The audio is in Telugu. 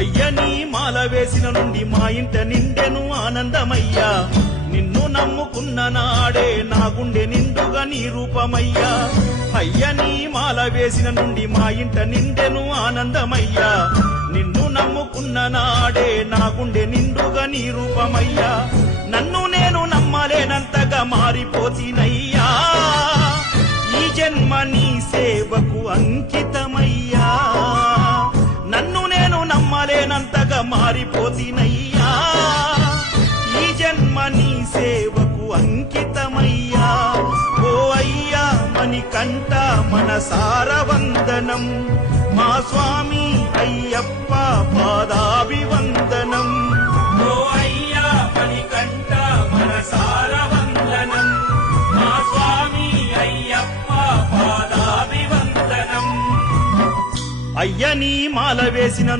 అయ్యని మాల వేసిన నుండి మా ఇంట నిండెను ఆనందమయ్యా నిన్ను నమ్ముకున్న నాడే నా గుండె నిండుగా నీ రూపమయ్యా అయ్యని మాల వేసిన నుండి మా ఇంట నిండెను ఆనందమయ్యా నిన్ను నమ్ముకున్న నాడే నా గుండె నిండుగా నీ రూపమయ్యా నన్ను నేను నమ్మలేనంతగా మారిపోతినయ్యా ఈ జన్మ నీ సేవకు అంకితమయ్యా నన్ను నేను నమ్మలేనంతగా మారిపోతినయ్యా ఈ జన్మ నీ సేవకు అంకితమయ్యా ఓ అయ్యా మణికంఠ మనసార వందనం మా స్వామి అయ్యప్ప పాదాభివందనం ఓ అయ్యా మణికంఠ మనసార వందనం మా స్వామి అయ్యప్ప పాదాభివందనం అయ్యని మాల వేసిన